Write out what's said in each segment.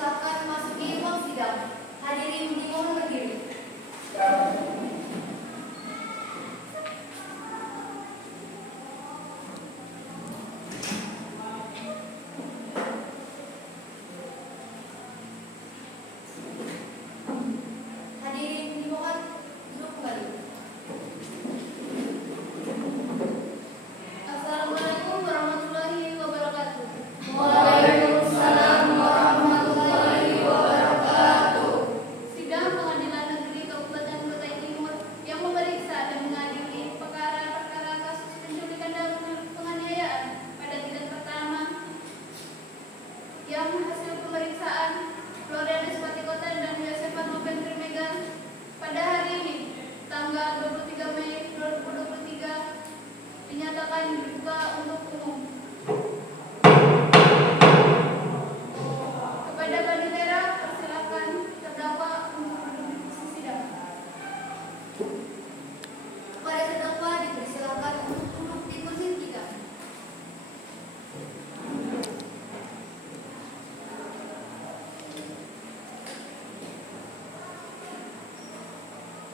dipersilakan masuki ruang sidang. Hadirin dimohon berdiri. Hadirin dimohon duduk kembali. Assalamualaikum warahmatullahi wabarakatuh. Waalaikumsalam warahmatullahi wabarakatuh. Sidang Pengadilan Negeri Kabupaten Kutai Timur yang memeriksa dan mengadili perkara-perkara kasus penculikan dan penganiayaan pada tingkat pertama yang hasil pemeriksaan Florianus Patikotan dan Yosefa Novendri Megan pada hari ini tanggal 23 Mei 2023 dinyatakan dibuka untuk umum. Kepada Banditera, persilakan terdakwa untuk duduk di kursi sidang. Kepada terdakwa dipersilakan untuk duduk di kursi sidang.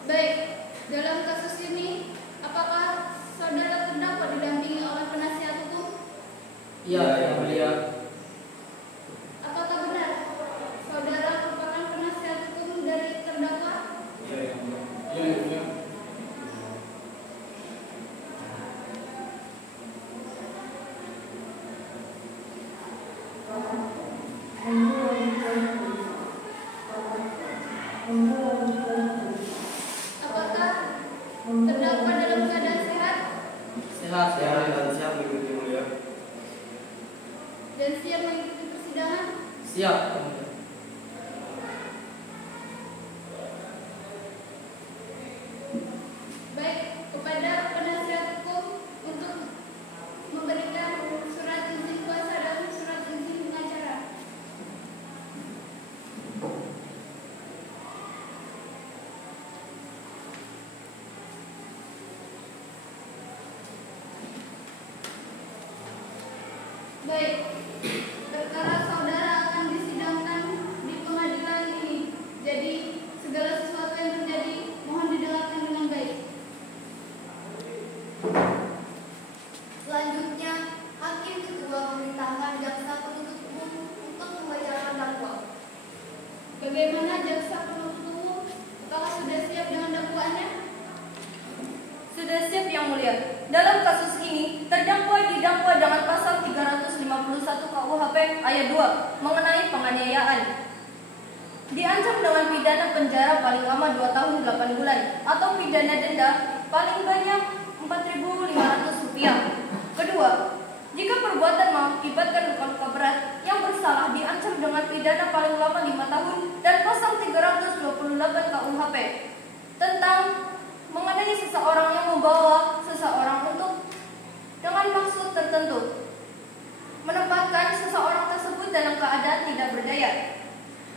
Baik, dalam kasus ini, apakah saudara terdakwa didampingi oleh penasihat hukum? Iya, yang mulia. Apakah benar saudara merupakan penasihat hukum dari terdakwa? Iya, yang mulia. Iya, yang mulia. Apakah terdakwa dalam keadaan sehat Sehat, dan siap mengikuti yang mulia. dan siap mengikuti persidangan? Siap, yang mulia. Baik, kepada penasihat hukum untuk memberikan surat izin kuasa dan surat izin pengacara. Baik, perkara saudara akan disidangkan di pengadilan ini. Jadi, segala sesuatu yang terjadi mohon didengarkan dengan baik. Selanjutnya, Hakim Ketua memerintahkan jaksa penuntut umum untuk membacakan dakwa. Bagaimana jaksa penuntut umum? Apakah sudah siap dengan dakwaannya? Sudah siap yang mulia. Dalam kasus ini, terdakwa didakwa dengan pasal 351 KUHP ayat 2 mengenai penganiayaan. Diancam dengan pidana penjara paling lama 2 tahun 8 bulan atau pidana denda paling banyak Rp4.500. Kedua, jika perbuatan mengakibatkan luka-luka berat yang bersalah diancam dengan pidana paling lama 5 tahun dan pasal 328 KUHP tentang mengenai seseorang yang membawa seseorang untuk dengan maksud tertentu menempatkan seseorang tersebut dalam keadaan tidak berdaya,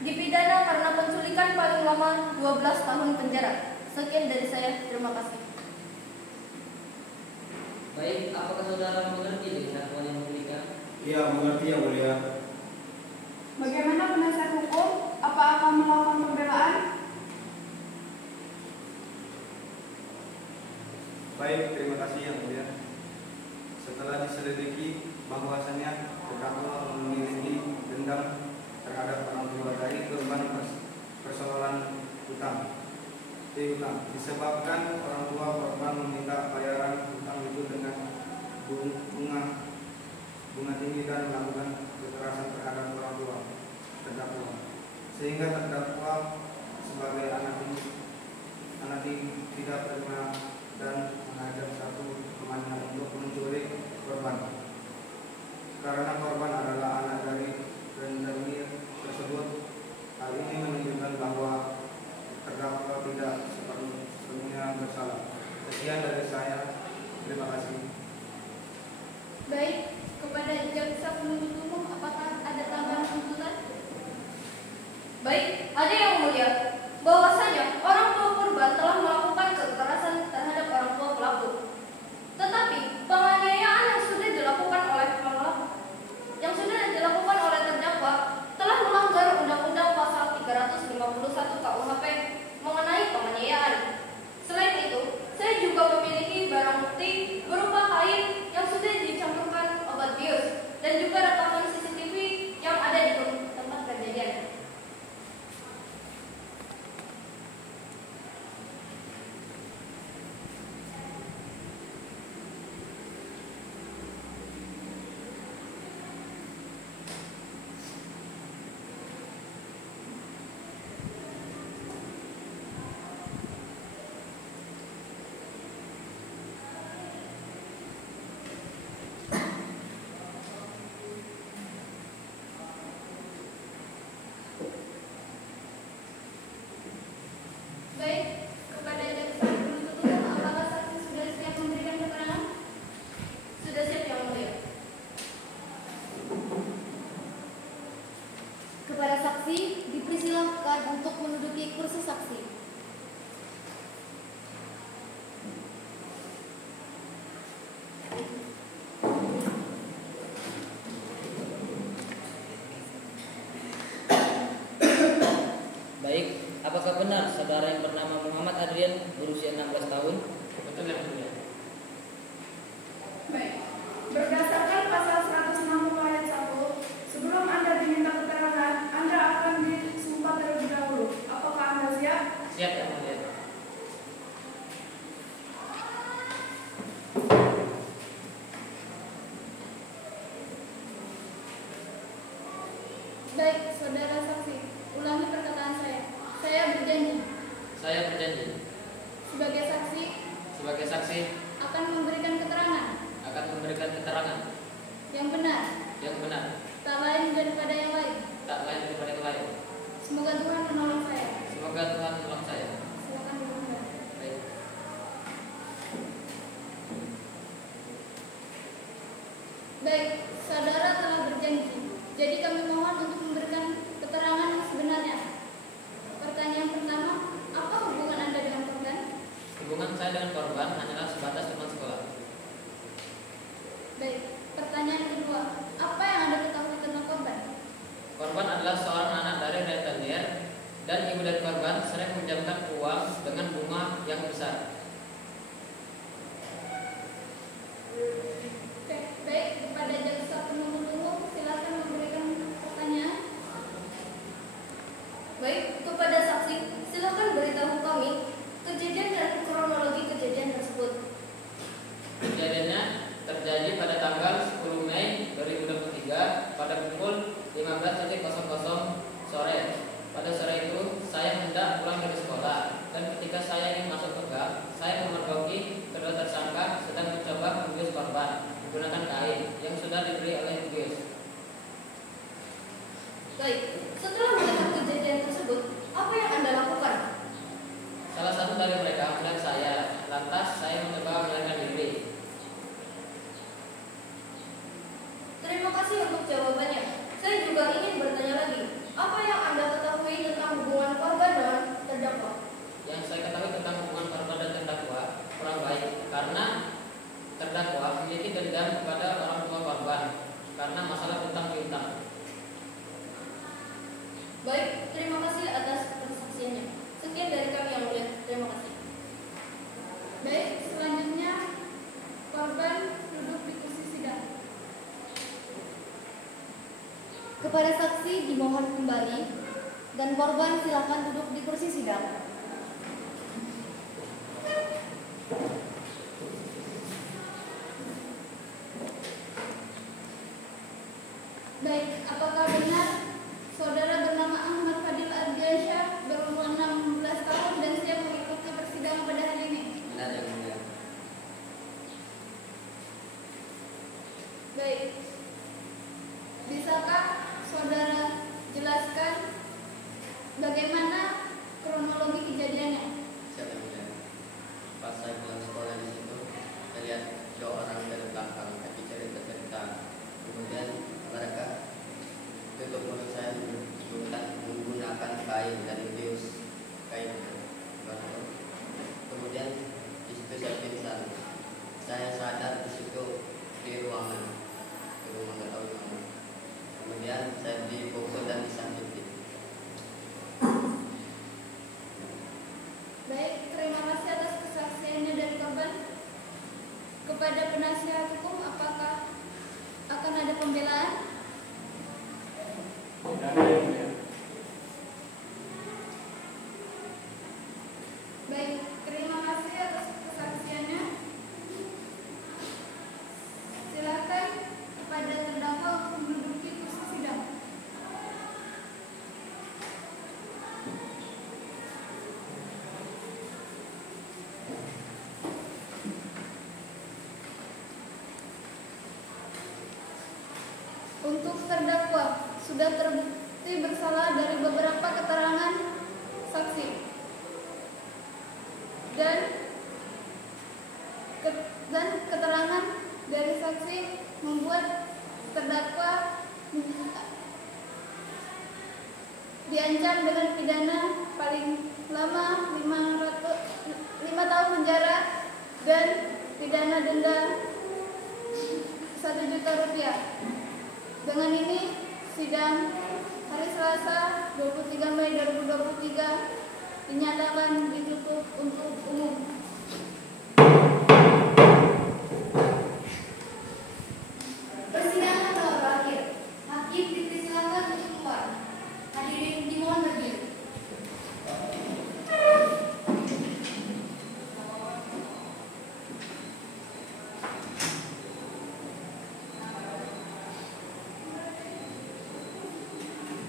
dipidana karena penculikan paling lama 12 tahun penjara. Sekian dari saya, terima kasih. Baik, apakah saudara mengerti dengan dakwaan yang diberikan? Iya, mengerti yang mulia. Bagaimana penasihat hukum? Apa akan melakukan pembelaan? Baik, terima kasih yang mulia. Setelah diselidiki bahwasannya terdakwa memiliki dendam terhadap orang tua dari korban persoalan utang disebabkan orang tua korban meminta bayaran utang itu dengan bunga tinggi dan melakukan kekerasan terhadap orang tua terdakwa, sehingga terdakwa sebagai anak tidak terima dan mengajak satu temannya untuk menculik korban. Karena korban adalah anak dari rentenir tersebut, hal ini menunjukkan bahwa terdakwa tidak sepenuhnya bersalah. Sekian dari saya. Terima kasih. Baik, kepada jaksa penuntut umum, apakah ada tambahan tuntutan? Baik, Kepada saksi dipersilahkan untuk menduduki kursi saksi. Baik, apakah benar saudara yang bernama Muhammad Adrian berusia 16 tahun? Betul yang mulia. Baik. Berdasarkan pasal 160 ayat 1, sebelum Anda diminta keterangan, Anda akan disumpah terlebih dahulu. Apakah Anda siap? Siap yang mulia. Baik, saudara saksi, ulangi perkataan saya. Saya berjanji Saya berjanji sebagai saksi sebagai saksi akan memberikan keterangan akan memberikan keterangan yang benar, yang benar, tak lain daripada yang lain. tak lain daripada yang lain. Semoga Tuhan menolong saya. Semoga Tuhan menolong saya. Silakan dimulai. Baik. Baik, saudara telah berjanji. Jadi kami mohon untuk memberikan keterangan yang sebenarnya. Pertanyaan pertama, apa hubungan Anda dengan korban? Hubungan saya dengan korban hanyalah sebatas teman sekolah. Baik, pertanyaan kedua, apa yang Anda ketahui tentang korban? Korban adalah seorang anak dari rentenir dan ibu dari korban sering meminjamkan uang dengan bunga yang besar. Oke, baik, kepada jaksa penuntut umum silakan memberikan pertanyaan. Baik, kepada saksi silakan beritahu kami kejadian dan kronologi kejadian tersebut. Kejadiannya terjadi pada tanggal 10 Mei 2023 pada pukul 15.00 sore. Pada sore itu saya hendak pulang dari sekolah dan ketika saya ingin masuk ke gang, saya memergoki kedua tersangka sedang mencoba membius korban menggunakan kain yang sudah diberi oleh bius. Baik, setelah melihat kejadian tersebut, apa yang Anda lakukan? Salah satu dari mereka melihat saya, lantas saya mencoba melarikan diri. Terima kasih untuk jawabannya. Saya juga ingin bertanya lagi. Apa yang Anda ketahui tentang hubungan korban dengan terdakwa? Yang saya ketahui tentang hubungan korban dan terdakwa kurang baik karena terdakwa memiliki dendam kepada orang tua korban karena masalah hutang piutang. Baik, terima kasih atas persaksiannya. Sekian dari kami yang mulia. Terima kasih. Baik, selanjutnya korban duduk di kursi sidang. Kepada saksi dimohon kembali dan korban silakan duduk di kursi sidang. Baik, apakah benar saudara bernama Ahmad Fadil Ardiansyah berumur 16 tahun dan siap mengikuti persidangan pada hari ini? Benar yang mulia. Baik, bisakah saudara jelaskan bagaimana kronologi kejadiannya? Siapa yang mulia? Pas saya pulang sekolah di situ, saya lihat dua orang dari belakang kaki cerita-cerita. Kemudian mereka tutup mulut saya menggunakan kain dan bius kain. Kemudian di situ saya pingsan. Saya sadar di situ di ruangan, nggak tahu di mana. Kemudian saya dipukul dan disakiti. Baik, terima kasih atas kesaksiannya dari korban. Kepada penasihat hukum, apakah akan ada pembelaan? Baik, terima kasih atas kesaksiannya. Silakan kepada terdakwa untuk menduduki kursi sidang. Untuk terdakwa sudah terbukti bersalah dari beberapa keterangan saksi dan keterangan dari saksi membuat terdakwa diancam dengan pidana paling lama 5 tahun penjara dan pidana denda 1 juta rupiah. Dengan ini sidang hari Selasa 23 Mei 2023 dinyatakan ditutup untuk umum. Persidangan telah berakhir. Hakim dipersilakan untuk keluar. Hadirin dimohon berdiri.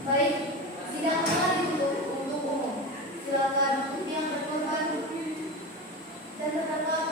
Baik, sidang telah ditutup untuk umum. Silakan untuk yang berkorban dan terdakwa